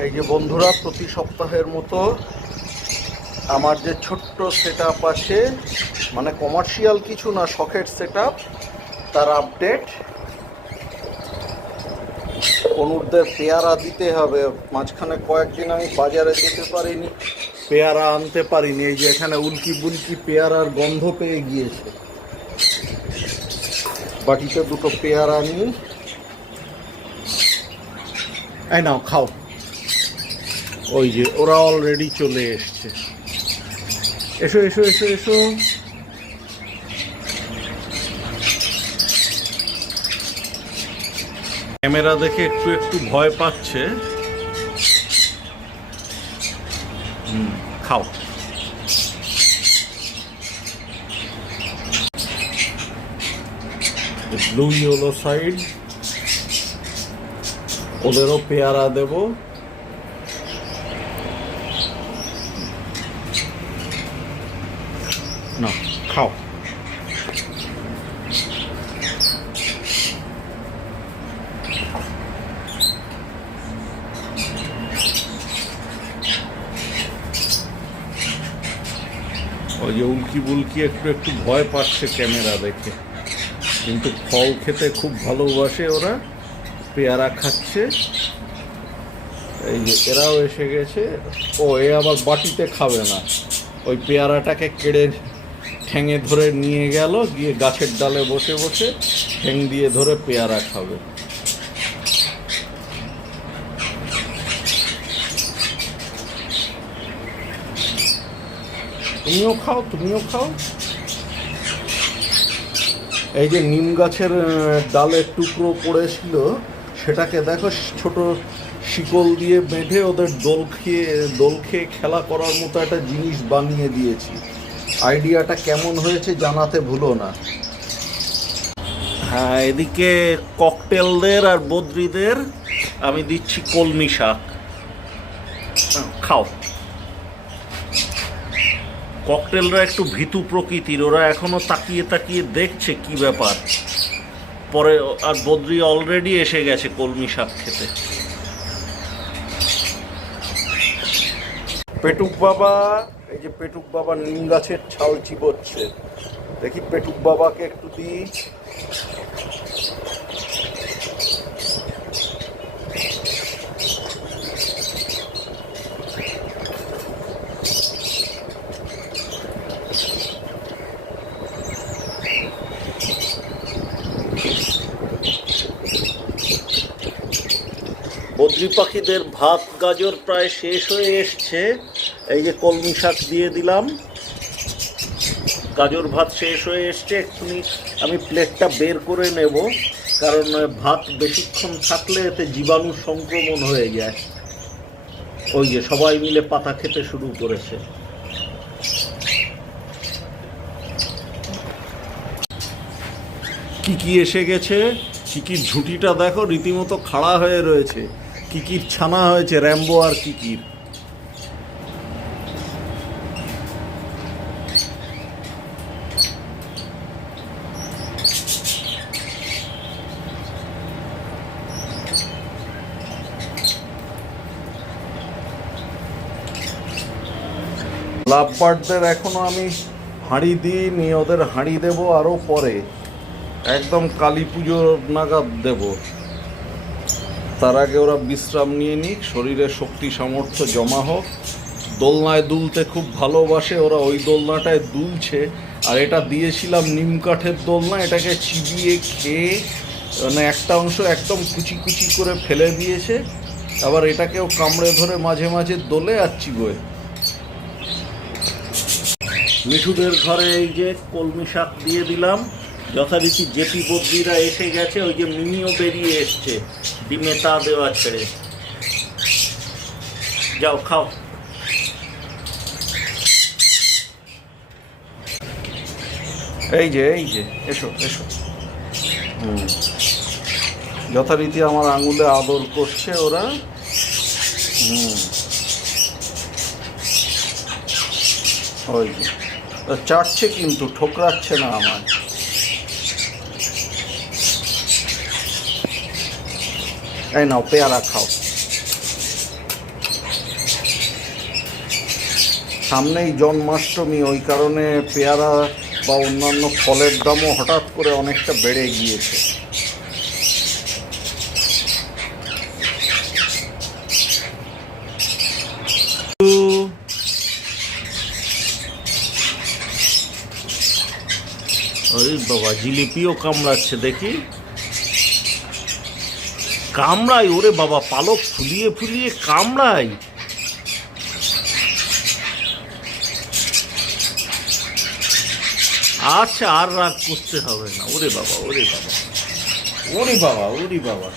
এই যে বন্ধুরা, প্রতি সপ্তাহের মতো আমার যে ছোট্ট সেট আপ আছে মানে কমার্শিয়াল কিছু না শখের সেট তার আপডেট অনুরদের পেয়ারা দিতে হবে, মাঝখানে কয়েকদিন আমি বাজারে যেতে পারিনি, পেয়ারা আনতে পারিনি। এই যে এখানে উল্কি বুলকি পেয়ারার গন্ধ পেয়ে গিয়েছে। বাটিতে দুটো পেয়ারা নিই। নাও, খাও। ওই যে ওরা অলরেডি চলে এসছে। এসো এসো এসো এসো। ক্যামেরা দেখে একটু একটু ভয় পাচ্ছে। খাও। ব্লু ইয়েলো সাইড ওদেরও পেয়ারা দেব না খাও ওই যে উল্কি বুলকি একটু একটু ভয় পাচ্ছে ক্যামেরা দেখে। কিন্তু ফল খেতে খুব ভালোবাসে ওরা, পেয়ারা খাচ্ছে। এই যে এরাও এসে গেছে। ও, এ আবার বাটিতে খাবে না। ওই পেয়ারাটাকে কেড়ে ঠ্যাঙে ধরে নিয়ে গেল, গিয়ে গাছের ডালে বসে বসে ঠ্যাং দিয়ে ধরে পেয়ারা খাবে। তুমিও খাও তুমিও খাও। এই যে নিম গাছের ডালের টুকরো পড়েছিল, সেটাকে দেখো ছোট শিকল দিয়ে বেঁধে ওদের দোল খেয়ে দোল খেয়ে খেলা করার মতো একটা জিনিস বানিয়ে দিয়েছি। আইডিয়াটা কেমন হয়েছে জানাতে ভুলো না। হ্যাঁ এদিকে ককটেলদের আর বদ্রিদের আমি দিচ্ছি কলমি শাক। খাও। ককটেলরা একটু ভীতু প্রকৃতির, ওরা এখনও তাকিয়ে তাকিয়ে দেখছে কি ব্যাপার। পরে, আর বদ্রি অলরেডি এসে গেছে কলমি শাক খেতে। পেটুক বাবা, এই যে পেটুক বাবা নিম গাছের ছাল চিবোচ্ছে দেখি পেটুক বাবাকে একটু দিই। বদ্রি পাখিদের ভাত, গাজর প্রায় শেষ হয়ে এসছে। এই যে কলমি শাক দিয়ে দিলাম। গাজর ভাত শেষ হয়ে এসছে। এক্ষুনি আমি প্লেটটা বের করে নেব, কারণ ভাত বেশিক্ষণ থাকলে এতে জীবাণু সংক্রমণ হয়ে যায়। ওই যে সবাই মিলে পাতা খেতে শুরু করেছে। কিকি এসে গেছে? কিকির ঝুঁটিটা দেখো, রীতিমতো খাড়া হয়ে রয়েছে। কিকির ছানা হয়েছে র্যাম্বো আর কিকির। লাভবার্ডদের এখনও আমি হাঁড়ি দিইনি, ওদের হাঁড়ি দেবো আরও পরে। একদম কালী পুজো নাগাদ দেব। তার আগে ওরা বিশ্রাম নিয়ে নিক, শরীরে শক্তি, সামর্থ্য জমা হোক। দোলনায় দুলতে খুব ভালোবাসে, ওরা ওই দোলনাটায় দুলছে। আর এটা দিয়েছিলাম নিম কাঠের দোলনা, এটাকে চিবিয়ে খেয়ে মানে একটা অংশ একদম কুচি কুচি করে ফেলে দিয়েছে। আবার এটাকেও কামড়ে ধরে মাঝে মাঝে দোলে আর চিবোয়। মিঠুদের ঘরে এই যে কলমি শাক দিয়ে দিলাম। যথারীতি জেপি বদ্রিরা এসে গেছে, ওই যে মিনিও বেরিয়ে এসছে। ডিমে তা দেওয়া ছেড়ে যাও খাও এই যে এই যে, এসো এসো। হুম। যথারীতি আমার আঙুলে আদর করছে ওরা। হুম। ওই চাটছে কিন্তু, ঠোকরাচ্ছে না আমার এই নাও পেয়ারা খাও সামনেই জন্মাষ্টমী, ওই কারণে পেয়ারা বা অন্যান্য ফলের দামও হঠাৎ করে অনেকটা বেড়ে গিয়েছে। ওই বাবা, জিলিপিও কামড়াচ্ছে, দেখি। কামড়াই ওরে বাবা, পালক ফুলিয়ে ফুলিয়ে কামড়াই আচ্ছা আর রাগ করতে হবে না। ওরে বাবা ওরে বাবা। ওরে বাবা ওরে বাবা।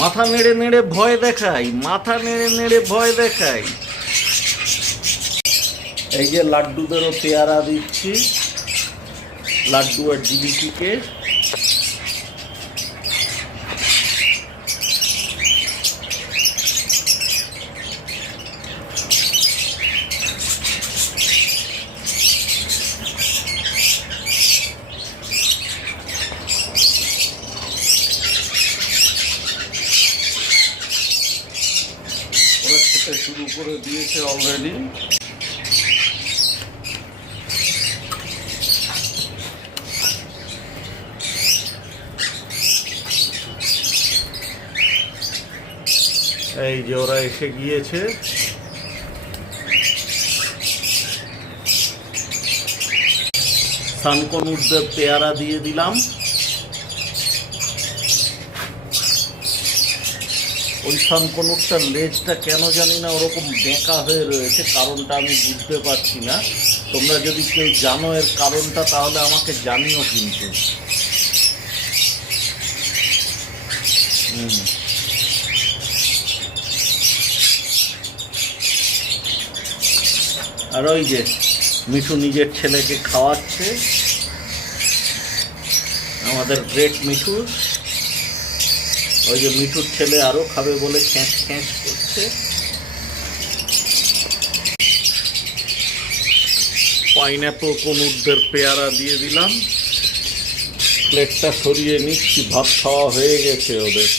মাথা নেড়ে নেড়ে ভয় দেখাই, মাথা নেড়ে নেড়ে ভয় দেখাই। এই যে লাড্ডুদেরও পেয়ারা দিচ্ছি লাড্ডু আর জিলিপিকে ওরা খেতে শুরু করে দিয়েছে অলরেডি এই যে ওরা এসে গিয়েছে। সানকনুরদের পেয়ারা দিয়ে দিলাম। ওই সানকনুরটার লেজটা কেন জানি না ওরকম বেঁকা হয়ে রয়েছে, কারণটা আমি বুঝতে পারছি না। তোমরা যদি কেউ জানো এর কারণটা, তাহলে আমাকে জানিও কিন্তু। আর ওই যে মিঠু নিজের ছেলেকে খাওয়াচ্ছে, আমাদের গ্রেট মিঠু। ওই যে মিঠুর ছেলে আরও খাবে বলে খ্যাঁচ খ্যাঁচ করছে। পাইনঅ্যাপল কনুরদের পেয়ারা দিয়ে দিলাম। প্লেটটা সরিয়ে নিচ্ছি ভাত খাওয়া হয়ে গেছে ওদের।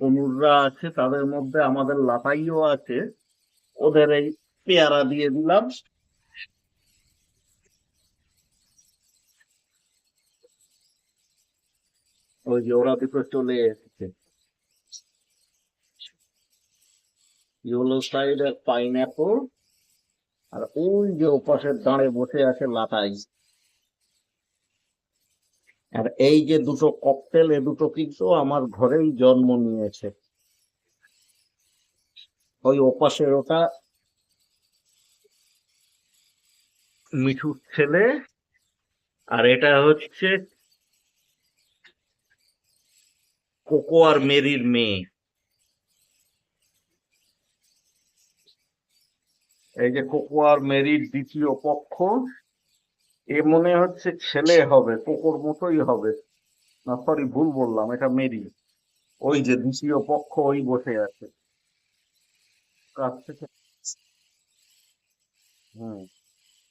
কনুররা আছে, তাদের মধ্যে আমাদের লাটাইও আছে। ওদের এই পেয়ারা দিয়ে দিলাম। ওই যে ওরা দুটো চলে এসেছে ইয়েলো সাইড আর পাইনঅ্যাপল আর ওই যে ওপাশের দাঁড়ে বসে আছে লাটাই আর এই যে দুটো ককটেল এ দুটো কিন্তু আমার ঘরেই জন্ম নিয়েছে ওই ওপাশের ওটা মিঠুর ছেলে আর এটা হচ্ছে কোকো আর মেরির মেয়ে। এই যে কোকো আর মেরির দ্বিতীয় পক্ষ, এ মনে হচ্ছে ছেলে হবে, কোকোর মতোই হবে। না সরি ভুল বললাম, এটা মেরি। ওই যে দ্বিতীয় পক্ষ, ওই বসে আছে। কাছ থেকে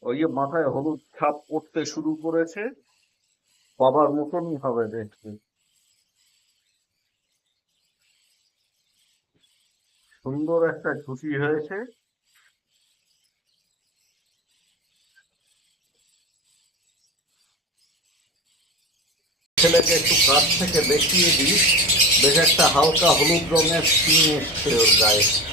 ওই যে মাথায় হলুদ ছাপ পড়তে শুরু করেছে, বাবার মতনই হবে দেখতে। সুন্দর একটা ছুটি হয়েছে। ছেলেকে একটু কাছ থেকে দেখিয়ে দিই। বেশ একটা হালকা হলুদ রঙের স্কিন এসছে ওর গায়ে।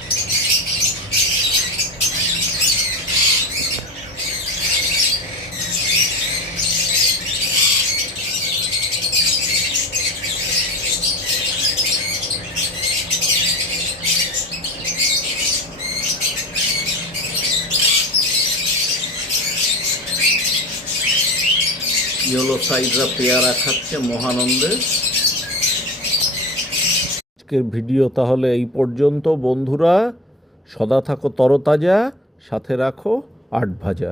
ইয়েলো সাইজরা পেয়ারা খাচ্ছে, মহানন্দে। আজকের ভিডিও তাহলে এই পর্যন্ত, বন্ধুরা। সদা থাকো তরতাজা, সাথে রাখো আট ভাজা।